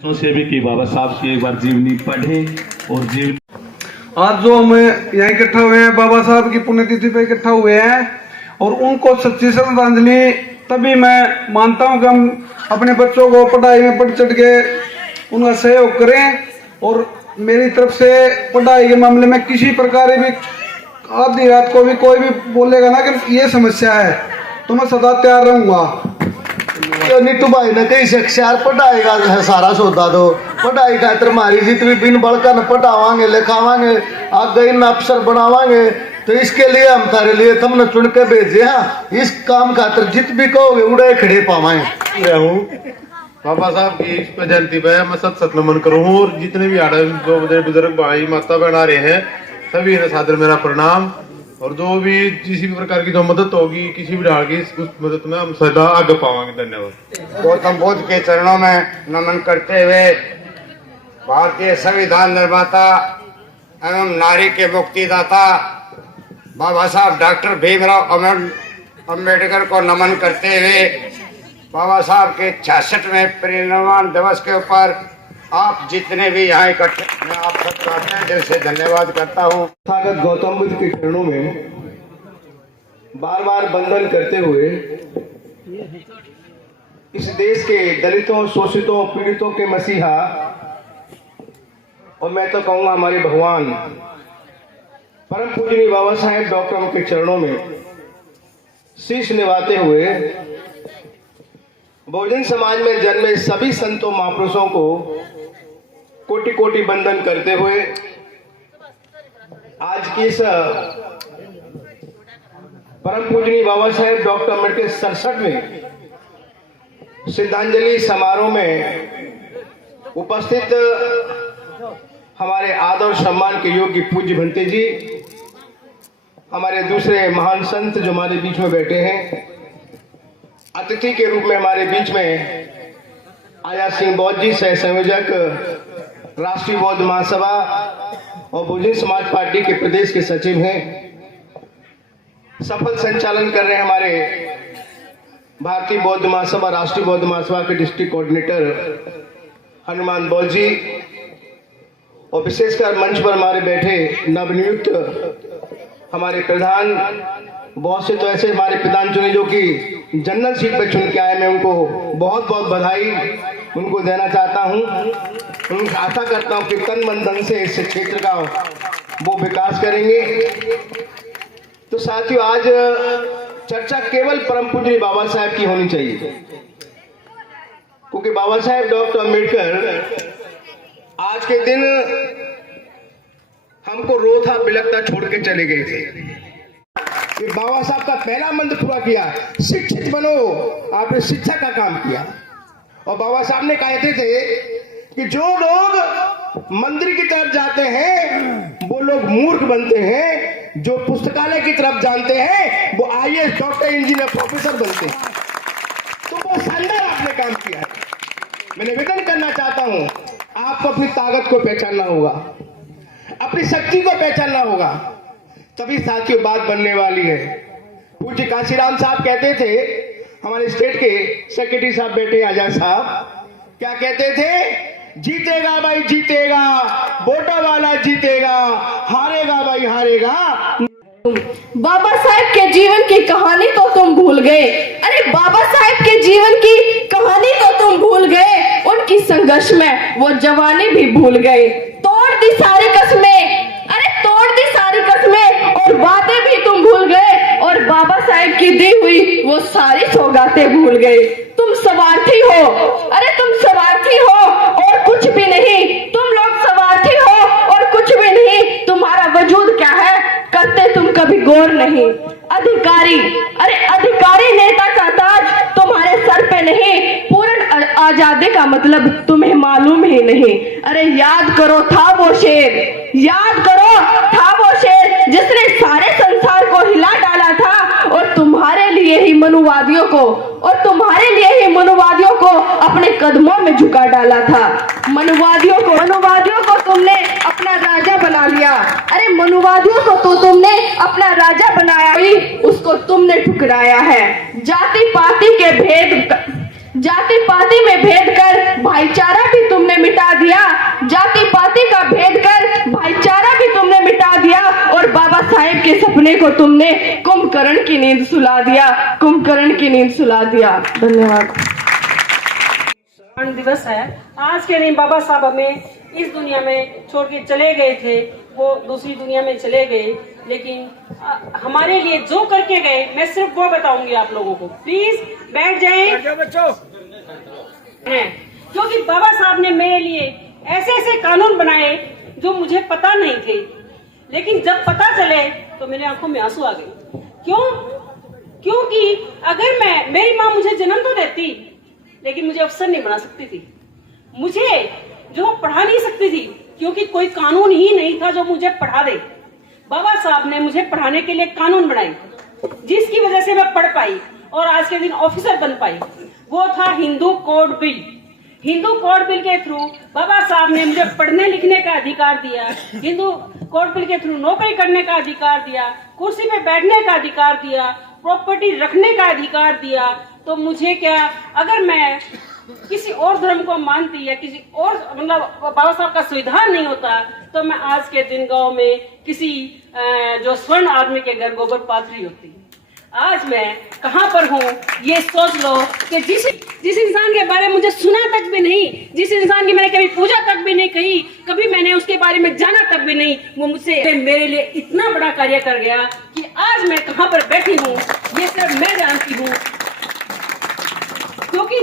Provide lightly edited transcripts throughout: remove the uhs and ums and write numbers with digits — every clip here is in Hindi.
से भी कि बाबा साहब की एक बार जीवनी पढ़े और जीवनी। आज जो हम यहाँ इकट्ठा हुए हैं बाबा साहब की पुण्यतिथि पे इकट्ठा हुए हैं और उनको सच्ची श्रद्धांजलि तभी मैं मानता हूँ कि हम अपने बच्चों को पढ़ाई में बढ़ चढ़ के उनका सहयोग करें। और मेरी तरफ से पढ़ाई के मामले में किसी प्रकार भी आधी रात को भी कोई भी बोलेगा ना कि ये समस्या है तो मैं सदा तैयार रहूँगा। तो नीतू भाई ने कई शिक्षा पढ़ाई का है सारा सौदा दो पढ़ाई खातर हमारी जितनी बिन बढ़कर न पढ़ावांगे लिखावांगे आगे इन अफसर बनावांगे तो इसके लिए हम तारे लिए तुमने चुन के भेजे। हाँ इस काम खातर जित भी कहोगे उड़े खड़े पावाएंगे। बाबा साहब की इस जयंती पे मैं सत नमन करूँ और जितने भी आड़े जो बुजुर्ग भाई माता बहन आ रहे हैं सभी ने सादर मेरा प्रणाम। और जो भी किसी भी प्रकार की जो मदद होगी किसी भी ढाल की उस मदद में हम सदा आगे पावांगे। धन्यवाद। गौतम बुद्ध के चरणों में नमन करते हुए भारतीय संविधान निर्माता एवं नारी के मुक्तिदाता बाबा साहब डॉक्टर भीमराव अम्बेडकर को नमन करते हुए बाबा साहब के 66वें परिनिर्वाण दिवस के ऊपर आप जितने भी यहाँ इकट्ठे मैं आप सबका दिल से धन्यवाद करता हूँ। ताकत गौतम बुद्ध के चरणों में बार बार वंदन करते हुए इस देश के दलितों शोषितों पीड़ितों के मसीहा और मैं तो कहूँगा हमारे भगवान परम पूजनीय बाबा साहेब डॉक्टर के चरणों में शीश निभाते हुए बहुजन समाज में जन्मे सभी संतों महापुरुषों को कोटि कोटि वंदन करते हुए आज की इस परम पूजनीय बाबा साहेब डॉक्टर अम्बेडकर 67वें श्रद्धांजलि समारोह में उपस्थित हमारे आदर सम्मान के योग्य पूज्य भंते जी, हमारे दूसरे महान संत जो हमारे बीच में बैठे हैं, अतिथि के रूप में हमारे बीच में आया सिंह बौद्ध जी सह संयोजक राष्ट्रीय बौद्ध महासभा और बहुजन समाज पार्टी के प्रदेश के सचिव हैं, सफल संचालन कर रहे हैं हमारे भारतीय बौद्ध महासभा राष्ट्रीय बौद्ध महासभा के डिस्ट्रिक्ट कोऑर्डिनेटर हनुमान बौद्ध जी और विशेषकर मंच पर हमारे बैठे नवनियुक्त हमारे प्रधान बहुत से तो ऐसे हमारे प्रधान चुने जो कि जनरल सीट पर चुन के आए, मैं उनको बहुत बहुत बधाई उनको देना चाहता हूं। उनसे आशा करता हूं कि तन मन धन से इस क्षेत्र का वो विकास करेंगे। तो साथियों आज चर्चा केवल परम पूज्य बाबा साहेब की होनी चाहिए क्योंकि बाबा साहेब डॉक्टर अम्बेडकर आज के दिन हमको रोता बिलखता छोड़ के चले गए थे। कि बाबा साहब का पहला मंत्र पूरा किया, शिक्षित बनो, आपने शिक्षा का काम किया। और बाबा साहब ने कहते थे कि जो लोग मंदिर की तरफ जाते हैं वो लोग मूर्ख बनते हैं, जो पुस्तकालय की तरफ जानते हैं वो IAS डॉक्टर इंजीनियर प्रोफेसर बनते हैं। तो वो शानदार आपने काम किया है। मैं निवेदन करना चाहता हूं आपको अपनी ताकत को पहचानना होगा, अपनी शक्ति को पहचानना होगा, तभी साथियों बात बनने वाली है। पूज्य काशीराम साहब कहते थे, हमारे स्टेट के सेक्रेटरी साहब बैठे आजाद साहब, क्या कहते थे? जीतेगा भाई जीतेगा, वोटर वाला जीतेगा, हारेगा भाई हारेगा। बाबा साहेब के जीवन की कहानी तो तुम भूल गए। अरे बाबा साहेब के जीवन की कहानी तो तुम भूल गए, उनकी संघर्ष में वो जवानी भी भूल गए। तोड़ दी सारी कस्में, अरे तोड़ दी सारी कस्में और बातें भी तुम भूल गए और बाबा साहेब की दी हुई वो सारी सौगातें भूल गए। तुम स्वार्थी हो, अरे तुम स्वार्थी हो और कुछ भी नहीं। तुम लोग स्वार्थी हो और कुछ भी नहीं। तुम्हारा वजूद क्या है करते तुम कभी गौर नहीं। अधिकारी, अरे अधिकारी नेता का ताज तुम्हारे सर पे नहीं। पूर्ण आजादी का मतलब तुम्हें मालूम ही नहीं। अरे याद करो था वो शेर, याद करो था वो शेर जिसने सारे संसार को हिला डाला था और तुम्हारे लिए ही मनुवादियों को अपने कदमों में झुका डाला था। मनुवादियों को तुमने अपना राजा बना लिया। अरे मनुवादियों को तो तुमने अपना राजा बनाया ही उसको तुमने ठुकराया है। जाति पाति में भेद कर भाईचारा भी तुमने तुमने मिटा दिया, जाति पाति का भेद कर भाईचारा भी तुमने मिटा दिया, और बाबा साहेब के सपने को तुमने कुंभकर्ण की नींद सुला दिया, कुंभकर्ण की नींद सुला दिया। धन्यवाद। दिवस है आज के दिन। बाबा साहब हमें इस दुनिया में छोड़ के चले गए थे, वो दूसरी दुनिया में चले गए, लेकिन हमारे लिए जो करके गए मैं सिर्फ वो बताऊंगी आप लोगों को। प्लीज बैठ जाएं क्योंकि बाबा साहब ने मेरे लिए ऐसे ऐसे कानून बनाए जो मुझे पता नहीं थे, लेकिन जब पता चले तो मेरी आंखों में आंसू आ गए। क्यों? क्योंकि अगर मेरी माँ मुझे जन्म तो देती, लेकिन मुझे अफसर नहीं बना सकती थी, मुझे जो पढ़ा नहीं सकती थी, क्योंकि कोई कानून ही नहीं था जो मुझे पढ़ा दे। बाबा साहब ने मुझे पढ़ाने के लिए कानून बनाए, जिसकी वजह से मैं पढ़ पाई और आज के दिन ऑफिसर बन पाई। वो था Hindu code bill. Hindu code bill के थ्रू बाबा साहब ने मुझे पढ़ने लिखने का अधिकार दिया, हिंदू कोड बिल के थ्रू नौकरी करने का अधिकार दिया, कुर्सी पे बैठने का अधिकार दिया, प्रॉपर्टी रखने का अधिकार दिया। तो मुझे क्या, अगर मैं किसी और धर्म को मानती या किसी और मतलब बाबा साहब का संविधान नहीं होता, तो मैं आज के दिन गांव में किसी जो स्वर्ण आदमी के घर गोबर पाथरी होती। आज मैं कहां पर हूं ये सोच लो कि जिस इंसान के बारे में मुझे सुना तक भी नहीं, जिस इंसान की मैंने कभी पूजा तक भी नहीं कही, कभी मैंने उसके बारे में जाना तक भी नहीं, वो मुझसे मेरे लिए इतना बड़ा कार्य कर गया कि आज मैं कहां पर बैठी हूं ये सिर्फ मैं जानती हूं। क्योंकि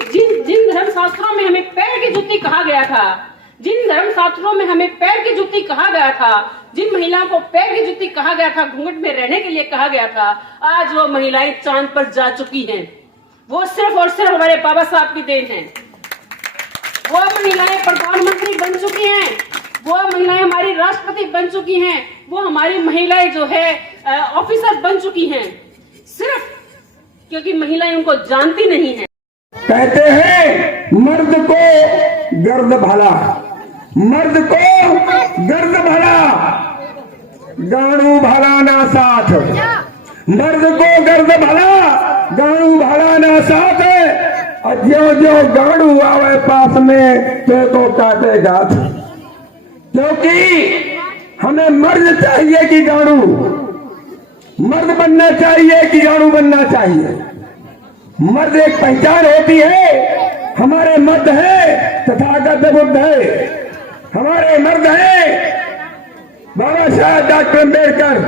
जिन धर्म शास्त्रों में हमें पैर की जुत्ती कहा गया था, जिन धर्म शास्त्रों में हमें पैर की जुत्ती कहा गया था, जिन महिलाओं को पैर की जुत्ती कहा गया था, घूंघट में रहने के लिए कहा गया था, आज वो महिलाएं चांद पर जा चुकी हैं। वो सिर्फ और सिर्फ हमारे बाबा साहब की देन है। वो महिलाएं प्रधानमंत्री बन चुकी हैं, वो महिलाएं हमारी राष्ट्रपति बन चुकी हैं, वो हमारी महिलाएं जो है ऑफिसर बन चुकी हैं, सिर्फ क्योंकि महिलाएं उनको जानती नहीं है। कहते हैं मर्द को गर्द भला, मर्द को गर्द भला, गाड़ू भला ना साथ, मर्द को गर्द भला, गाड़ू भला ना साथ। जो जो गाड़ू आवे पास में तो काटे गाथ, क्योंकि हमें मर्द चाहिए कि गाड़ू, मर्द बनना चाहिए कि गाड़ू बनना चाहिए। मर्द एक पहचान होती है, हमारे मर्द है तथागत बुद्ध है, हमारे मर्द है बाबा साहब डॉक्टर अम्बेडकर।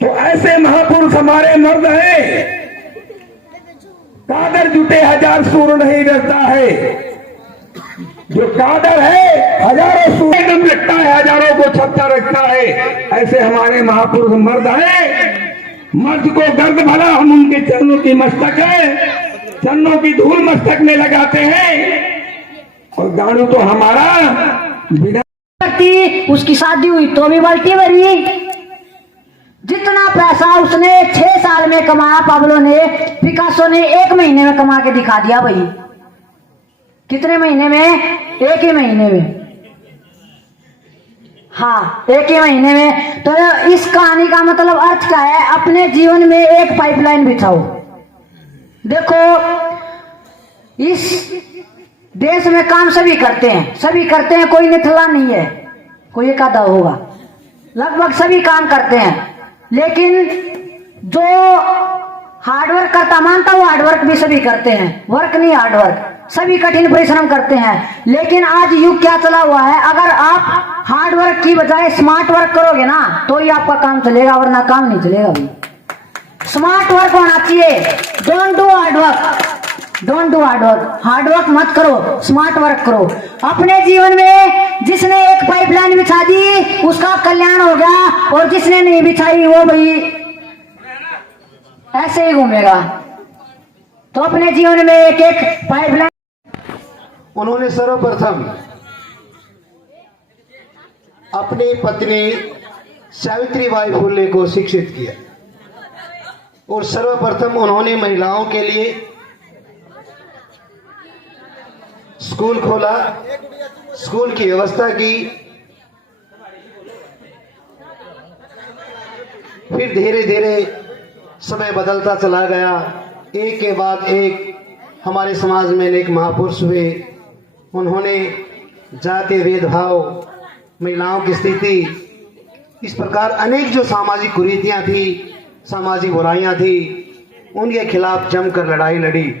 तो ऐसे महापुरुष हमारे मर्द हैं। कादर जुटे हजार सूर नहीं डरता है, जो कादर है हजारों सूर दम रखता है, हजारों को छत्ता रखता है। ऐसे हमारे महापुरुष मर्द हैं। मर्द को गर्द भला, हम उनके चरणों की मस्तक है, चरणों की धूल मस्तक में लगाते हैं। और गाड़ू तो हमारा बिना उसकी शादी हुई तो भी बाल्टी भरी। जितना पैसा उसने 6 साल में कमाया, पाब्लो ने, पिकासो ने 1 महीने में कमा के दिखा दिया भाई। कितने महीने में? 1 ही महीने में। हाँ, 1 ही महीने में। तो इस कहानी का मतलब अर्थ क्या है? अपने जीवन में एक पाइपलाइन बिछाओ। देखो, इस देश में काम सभी करते हैं, सभी करते हैं, कोई निठल्ला नहीं है, कोई एक आधा होगा, लगभग सभी काम करते हैं। लेकिन जो हार्डवर्क करता, मानता वो हार्डवर्क भी सभी करते हैं, वर्क नहीं हार्डवर्क, सभी कठिन परिश्रम करते हैं। लेकिन आज युग क्या चला हुआ है, अगर आप हार्ड वर्क की बजाय स्मार्ट वर्क करोगे ना तो ही आपका काम चलेगा, वरना काम नहीं चलेगा भाई। स्मार्ट वर्क होना चाहिए। Don't do hard work, don't do hard work, hard work मत करो, स्मार्ट वर्क करो। अपने जीवन में जिसने एक पाइपलाइन बिछा दी उसका कल्याण हो गया, और जिसने नहीं बिछाई वो भाई ऐसे ही घूमेगा। तो अपने जीवन में एक एक पाइपलाइन। उन्होंने सर्वप्रथम अपनी पत्नी सावित्रीबाई फुले को शिक्षित किया, और सर्वप्रथम उन्होंने महिलाओं के लिए स्कूल खोला, स्कूल की व्यवस्था की। फिर धीरे धीरे समय बदलता चला गया, एक के बाद एक हमारे समाज में अनेक महापुरुष हुए, उन्होंने जातीय भेदभाव, महिलाओं की स्थिति, इस प्रकार अनेक जो सामाजिक कुरीतियां थी, सामाजिक बुराइयां थी, उनके खिलाफ जमकर लड़ाई लड़ी।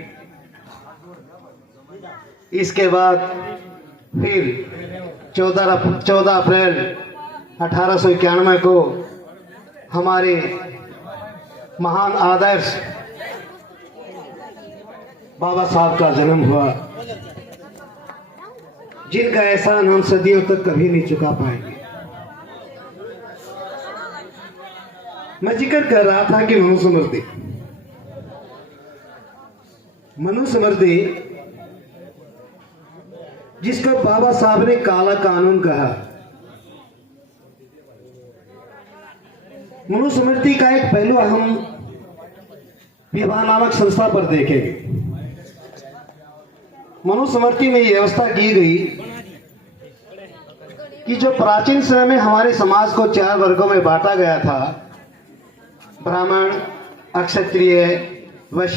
इसके बाद फिर 14 अप्रैल 1891 को हमारे महान आदर्श बाबा साहब का जन्म हुआ, जिनका एहसान हम सदियों तक कभी नहीं चुका पाएंगे। मैं जिक्र कर रहा था कि मनुस्मृति जिसको बाबा साहब ने काला कानून कहा, मनुस्मृति का एक पहलू हम विवाह नामक संस्था पर देखेंगे। मनुस्मृति में यह व्यवस्था की गई कि जो प्राचीन समय में हमारे समाज को 4 वर्गों में बांटा गया था, ब्राह्मण, क्षत्रिय, वैश्य